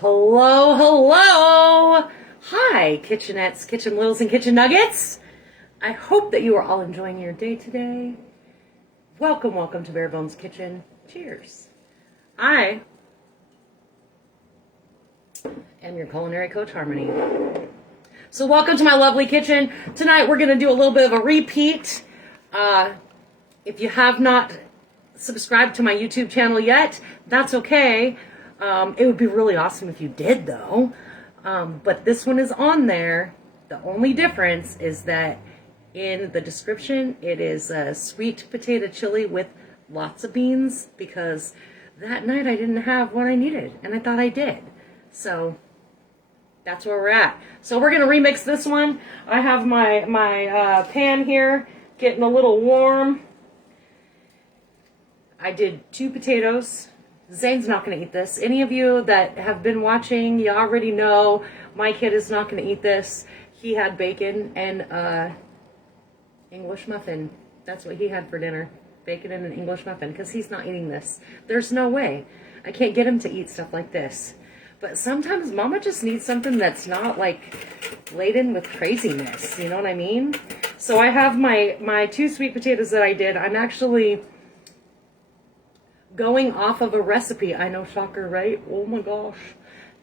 Hello, hello! Hi, kitchenettes, kitchen littles, and kitchen nuggets. I hope that you are all enjoying your day today. Welcome, welcome to Bare Bones Kitchen. Cheers. I am your culinary coach, Harmony. So welcome to my lovely kitchen. Tonight we're going to do a little bit of a repeat. If you have not subscribed to my YouTube channel yet, that's okay. It would be really awesome if you did, though. But this one is on there. The only difference is that in the description, it is a sweet potato chili with lots of beans, because that night I didn't have what I needed, and I thought I did. So that's where we're at. So we're going to remix this one. I have my pan here getting a little warm. I did 2 potatoes. Zane's not going to eat this. Any of you that have been watching, you already know my kid is not going to eat this. He had bacon and English muffin. That's what he had for dinner. Bacon and an English muffin, because he's not eating this. There's no way. I can't get him to eat stuff like this. But sometimes Mama just needs something that's not like laden with craziness. You know what I mean? So I have my 2 sweet potatoes that I did. I'm actually going off of a recipe. I know, shocker, right? Oh my gosh.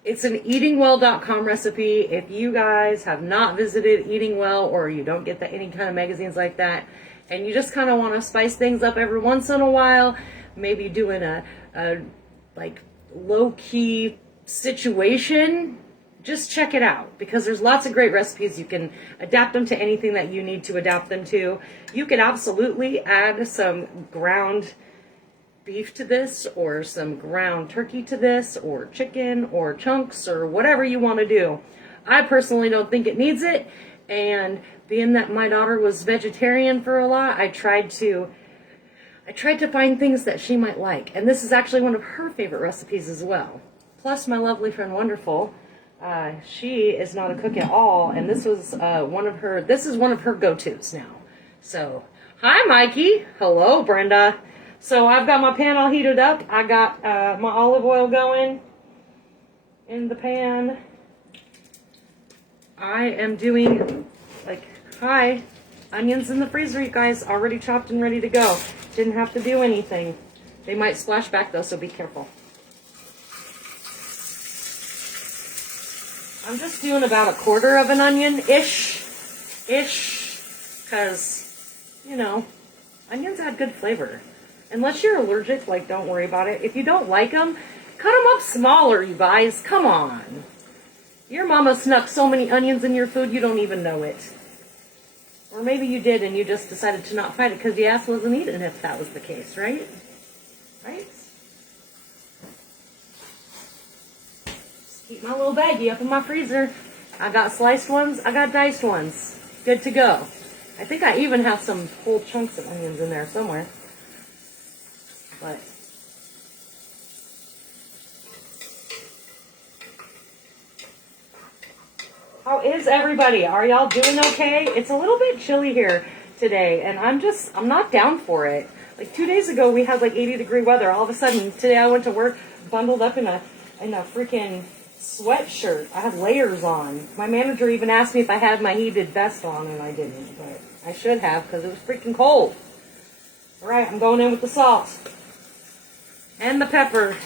It's an eatingwell.com recipe. If you guys have not visited Eating Well, or you don't get any kind of magazines like that, and you just kind of want to spice things up every once in a while, maybe doing a like low-key situation, just check it out, because there's lots of great recipes. You can adapt them to anything that you need to adapt them to. You could absolutely add some ground beef to this, or some ground turkey to this, or chicken, or chunks, or whatever you want to do. I personally don't think it needs it, and being that my daughter was vegetarian for a lot, I tried to find things that she might like, and this is actually one of her favorite recipes as well. Plus, my lovely friend Wonderful, she is not a cook at all, and this was one of her go-tos now. So, hi Mikey, hello Brenda. So I've got my pan all heated up. I got my olive oil going in the pan. I am doing, onions in the freezer, you guys, already chopped and ready to go. Didn't have to do anything. They might splash back though, so be careful. I'm just doing about 1/4 of an onion-ish, because, you know, onions add good flavor. Unless you're allergic, don't worry about it. If you don't like them, cut them up smaller, you guys. Come on. Your mama snuck so many onions in your food, you don't even know it. Or maybe you did and you just decided to not fight it because the ass wasn't eating, if that was the case, right? Right? Just keep my little baggie up in my freezer. I got sliced ones, I got diced ones. Good to go. I think I even have some whole chunks of onions in there somewhere. But how is everybody? Are y'all doing okay? It's a little bit chilly here today, and I'm not down for it. Like 2 days ago, we had 80-degree weather. All of a sudden, today I went to work bundled up in a freaking sweatshirt. I had layers on. My manager even asked me if I had my heated vest on, and I didn't, but I should have, because it was freaking cold. All right, I'm going in with the salt. And the pepper.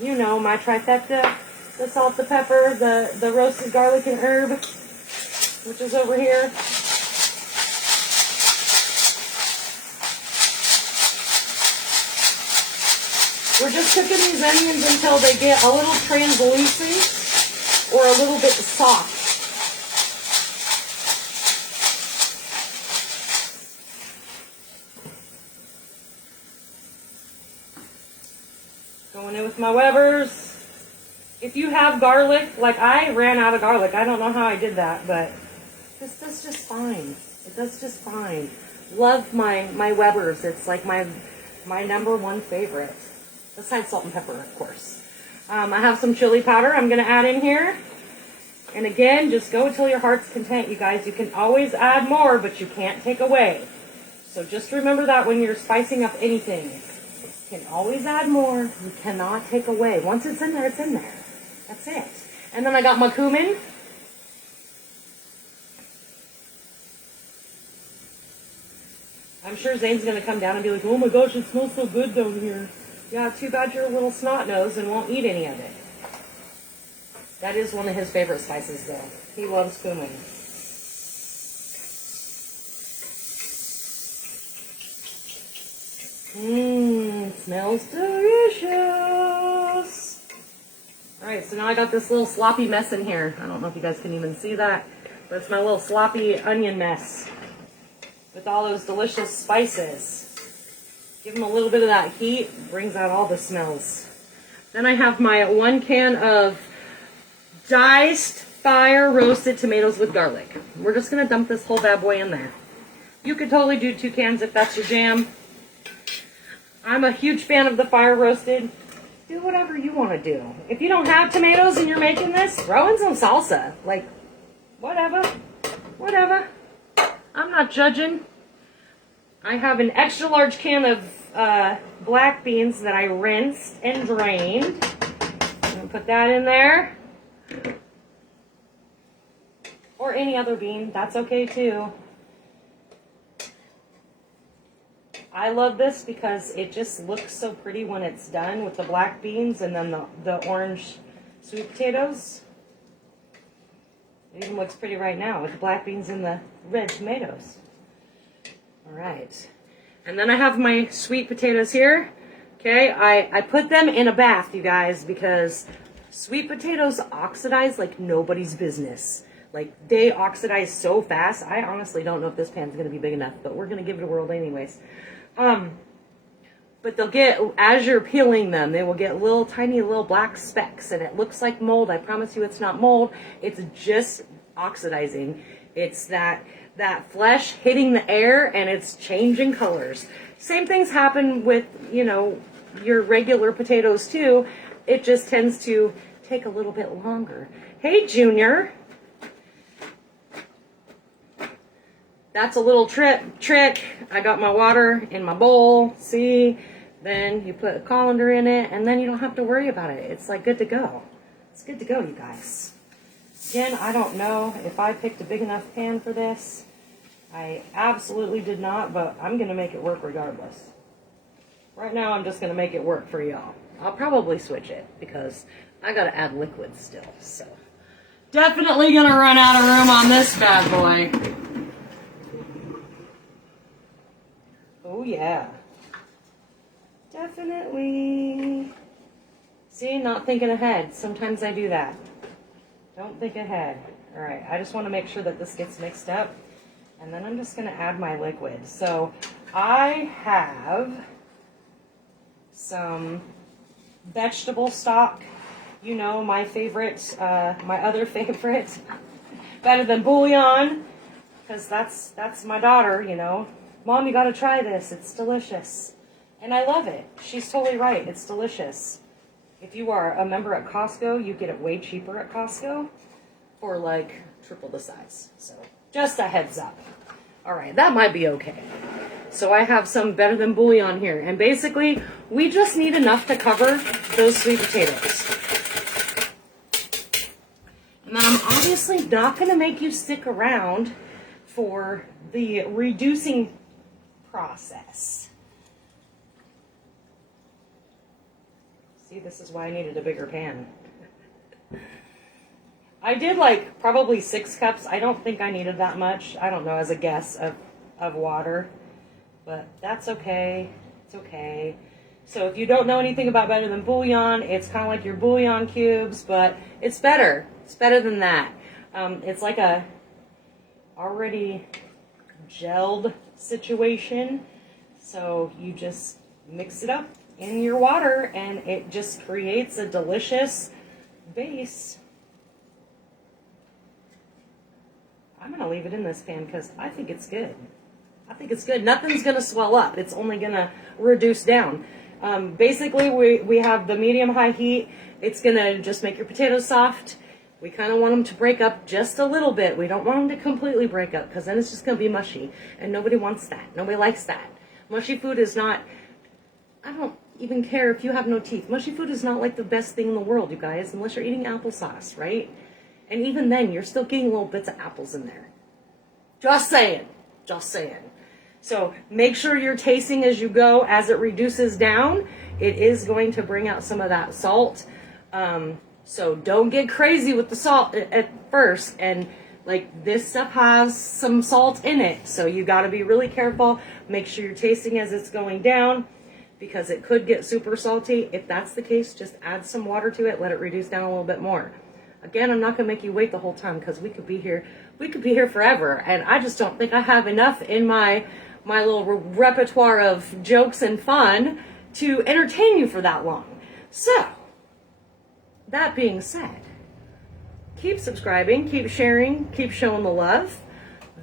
You know, my trifecta. The salt, the pepper, the roasted garlic and herb, which is over here. We're just cooking these onions until they get a little translucent or a little bit soft. Going in with my Weber's. If you have garlic, I ran out of garlic. I don't know how I did that, but this does just fine. It does just fine. Love my Weber's. It's my #1 favorite. Besides salt and pepper, of course. I have some chili powder I'm going to add in here. And again, just go until your heart's content, you guys. You can always add more, but you can't take away. So just remember that when you're spicing up anything. You can always add more. You cannot take away. Once it's in there, it's in there. That's it. And then I got my cumin. I'm sure Zane's going to come down and be like, oh my gosh, it smells so good down here. Yeah, too bad you're a little snot nose and won't eat any of it. That is one of his favorite spices, though. He loves cumin. Smells delicious. Alright, so now I got this little sloppy mess in here. I don't know if you guys can even see that, but it's my little sloppy onion mess with all those delicious spices. Give them a little bit of that heat, brings out all the smells. Then I have my 1 can of diced fire roasted tomatoes with garlic. We're just going to dump this whole bad boy in there. You could totally do 2 cans if that's your jam. I'm a huge fan of the fire roasted. Do whatever you want to do. If you don't have tomatoes and you're making this, throw in some salsa. Like, whatever. Whatever. I'm not judging. I have an extra large can of black beans that I rinsed and drained. I'm going to put that in there. Or any other bean. That's okay too. I love this because it just looks so pretty when it's done with the black beans and then the orange sweet potatoes. It even looks pretty right now with the black beans and the red tomatoes. All right. And then I have my sweet potatoes here. Okay, I put them in a bath, you guys, because sweet potatoes oxidize like nobody's business. Like, they oxidize so fast. I honestly don't know if this pan's going to be big enough, but we're going to give it a whirl anyways. But they'll get, as you're peeling them, they will get little tiny little black specks, and it looks like mold. I promise you it's not mold. It's just oxidizing. It's that flesh hitting the air, and it's changing colors. Same things happen with, you know, your regular potatoes too. It just tends to take a little bit longer. Hey, Junior. That's a little trick. I got my water in my bowl. See? Then you put a colander in it, and then you don't have to worry about it. It's like good to go. It's good to go, you guys. Again, I don't know if I picked a big enough pan for this. I absolutely did not, but I'm going to make it work regardless. Right now, I'm just going to make it work for y'all. I'll probably switch it because I got to add liquid still. So, definitely going to run out of room on this bad boy. Oh, yeah. Definitely. See, not thinking ahead. Sometimes I do that. Don't think ahead. All right, I just want to make sure that this gets mixed up. And then I'm just going to add my liquid. So I have some vegetable stock. You know, my favorite, my other favorite, better than bouillon. Because that's my daughter, you know. Mom, you got to try this. It's delicious. And I love it. She's totally right. It's delicious. If you are a member at Costco, you get it way cheaper at Costco for like triple the size. So just a heads up. All right, that might be okay. So I have some better than bouillon here. And basically, we just need enough to cover those sweet potatoes. And then I'm obviously not going to make you stick around for the reducing process. See, this is why I needed a bigger pan. I did like probably 6 cups. I don't think I needed that much. I don't know, as a guess of water. But that's okay. It's okay. So if you don't know anything about better than bouillon, it's kind of like your bouillon cubes, but it's better. It's better than that. It's like a already gelled situation. So you just mix it up in your water and it just creates a delicious base. I'm going to leave it in this pan because I think it's good. I think it's good. Nothing's going to swell up. It's only going to reduce down. Basically, we have the medium-high heat. It's going to just make your potatoes soft. We kind of want them to break up just a little bit. We don't want them to completely break up because then it's just going to be mushy. And nobody wants that. Nobody likes that. Mushy food is not... even care if you have no teeth. Mushy food is not like the best thing in the world, you guys, unless you're eating applesauce, right? And even then, you're still getting little bits of apples in there. Just saying. Just saying. So make sure you're tasting as you go. As it reduces down, it is going to bring out some of that salt. So don't get crazy with the salt at first. And like this stuff has some salt in it. So you got to be really careful. Make sure you're tasting as it's going down, because it could get super salty. If that's the case, just add some water to it. Let it reduce down a little bit more. Again, I'm not going to make you wait the whole time, because we could be here forever. And I just don't think I have enough in my little repertoire of jokes and fun to entertain you for that long. So, that being said, keep subscribing, keep sharing, keep showing the love.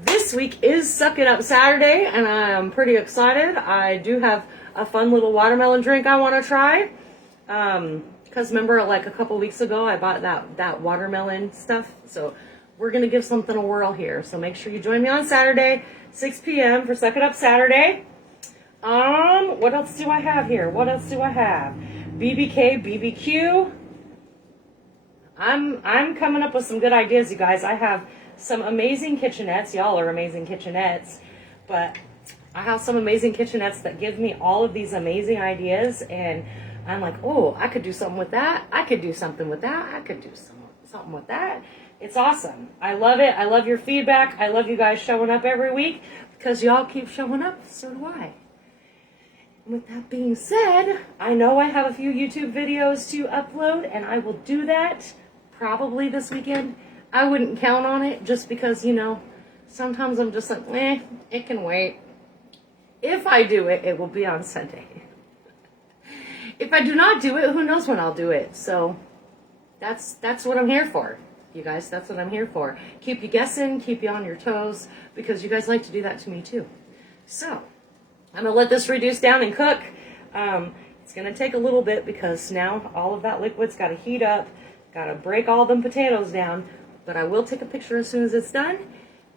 This week is Suck It Up Saturday, and I'm pretty excited. I do have a fun little watermelon drink I want to try. Because remember, like a couple weeks ago, I bought that watermelon stuff. So we're going to give something a whirl here. So make sure you join me on Saturday, 6 p.m. for Suck It Up Saturday. What else do I have here? What else do I have? BBK, BBQ. I'm coming up with some good ideas, you guys. I have some amazing kitchenettes. Y'all are amazing kitchenettes. But I have some amazing kitchenettes that give me all of these amazing ideas. And I'm like, oh, I could do something with that. I could do something with that. I could do something with that. It's awesome. I love it. I love your feedback. I love you guys showing up every week, because y'all keep showing up. So do I. With that being said, I know I have a few YouTube videos to upload, and I will do that probably this weekend. I wouldn't count on it, just because, you know, sometimes I'm just like, it can wait. If I do it, it will be on Sunday. If I do not do it, who knows when I'll do it. So that's what I'm here for. You guys, that's what I'm here for. Keep you guessing, keep you on your toes, because you guys like to do that to me too. So I'm going to let this reduce down and cook. It's going to take a little bit, because now all of that liquid's got to heat up. Got to break all them potatoes down. But I will take a picture as soon as it's done.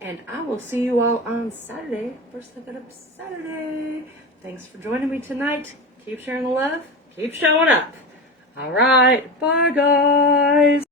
And I will see you all on Saturday for Suck It Up Saturday. Thanks for joining me tonight. Keep sharing the love. Keep showing up. All right. Bye, guys.